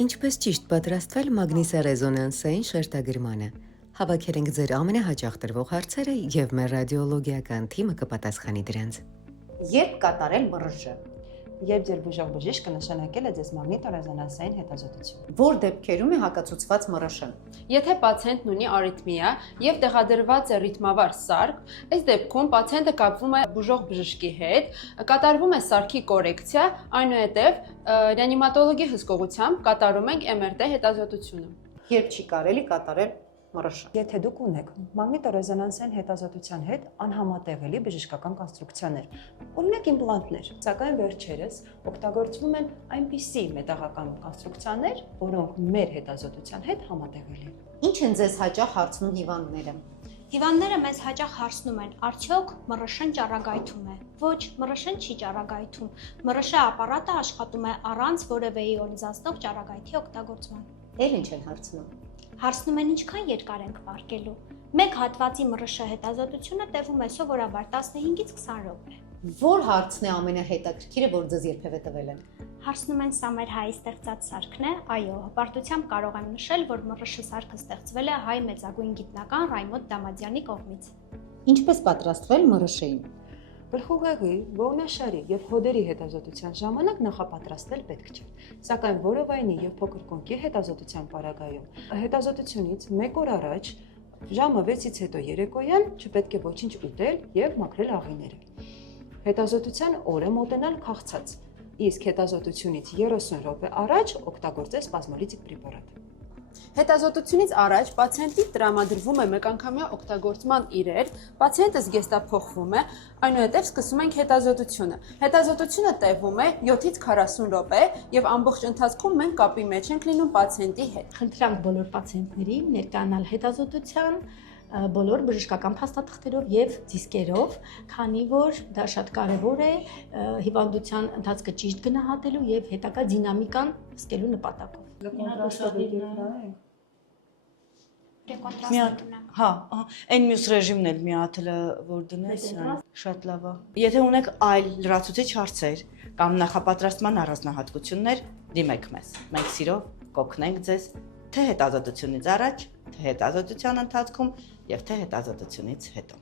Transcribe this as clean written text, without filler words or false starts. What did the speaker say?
Ինչպես ճիշտ պատրաստվել մագնիսառեզոնանսային շերտագրմանը։ Հավաքել ենք ձեր ամենահաճախ տրվող հարցերը եւ մեր ռադիոլոգիական թիմը կպատասխանի դրանց։ Երբ կատարել ՄՌԺ։ Երբ ձեր բուժող բժիշկը նշանակել է ձեզ մագնիտոռեզոնանսային հետազոտություն։ Որ դեպքերում է հակացուցված ՄՌՇ։ Եթե պացիենտն ունի արիթմիա եւ տեղադրված է ռիթմավար սարք, այս դեպքում պացիենտը կապվում է բուժող բժշկի հետ, կատարվում է սարքի կորեկցիա, այնուհետեւ ռեանիմատոլոգի հսկողությամբ կատարում ենք MRT հետազոտությունը։ Երբ չի կարելի կատարել ՄՌՇ։ Եթե դուք ունեք մագնիտոռեզոնանսային հետազոտության հետ անհամատեղելի բժշկական կոնստրուկցիաներ, օրինակ իմպլանտներ, սակայն վերջերս օգտագործվում են այնպիսի մետաղական կոնստրուկցիաներ, որոնք մեր հետազոտության հետ համատեղելի են։ Ինչ են ձեզ հաճախ հարցնում հիվանդները։ Հիվանդները մեզ հաճախ հարցնում են, արդյոք ՄՌՇ-ն ճառագայթում է։ Ոչ, ՄՌՇ-ն չի ճառագայթում։ ՄՌՇ ապարատը աշխատում է առանց որևէ իոնիզացնող ճառագայթի օգտագործման։ Էլ ինչ են հարցնում։ Հարցնում են ինչքան երկար ենք վարկելու։ Մեկ հատվածի ՄՌՇ հետազոտությունը տևում է սովորաբար 15-ից 20 րոպե։ Որ հարցն է ամենահետաքրքիրը, որ ձեզ երբևէ տվել են։ Հարցնում են սա մեր հայի ստեղծած սարքն է, այո, հպարտությամբ կարող եմ նշել, որ ՄՌՇ սարքը ստեղծվել է հայ մեծագույն գիտնական Ռայմոտ Դամադյանի կողմից։ Ինչպես պատրաստվել ՄՌՇ-ին։ Գլխուղեղի, ողնաշարի եւ հոդերի հետազոտության ժամանակ նախապատրաստել պետք չէ, սակայն որովայնի եւ փոքր կոնքի հետազոտության պարագայում հետազոտությունից 1 օր առաջ ժամը 6-ից հետո երեկոյան չպետք է ոչինչ ուտել եւ մաքրել աղիները։ Հետազոտության օրը մոտենալ քաղցած, իսկ հետազոտությունից 30 րոպե առաջ օգտագործել սպազմոլիտիկ պրեպարատ։ Հետազոտությունից առաջ պացիենտի տրամադրվում է մեկանգամյա օգտագործման իրեր, պացիենտը զգեստափոխվում է, այնուհետև սկսում ենք հետազոտությունը։ Հետազոտությունը տևում է 7-ից 40 րոպե եւ ամբողջ ընթացքում մենք կապի մեջ ենք լինում պացիենտի հետ։ Խնդրանք բոլոր պացիենտներին ներկայանալ հետազոտության բոլոր բժշկական փաստաթղթերով եւ դիսկերով, քանի որ դա շատ կարեւոր է հիվանդության ընթացքը ճիշտ գնահատելու եւ հետագա դինամիկան հսկելու նպատակով։ Հա, այն մյուս ռեժիմն էլ մի հատ որ դնես, շատ լավ է։ Եթե ունեք այլ լրացուցիչ հարցեր կամ նախապատրաստման առանձնահատկություններ, դիմեք մեզ։ Մենք սիրով կօգնենք ձեզ թե հետազոտությունից առաջ, թե հետազոտության ընթացքում եւ թե հետազոտությունից հետո։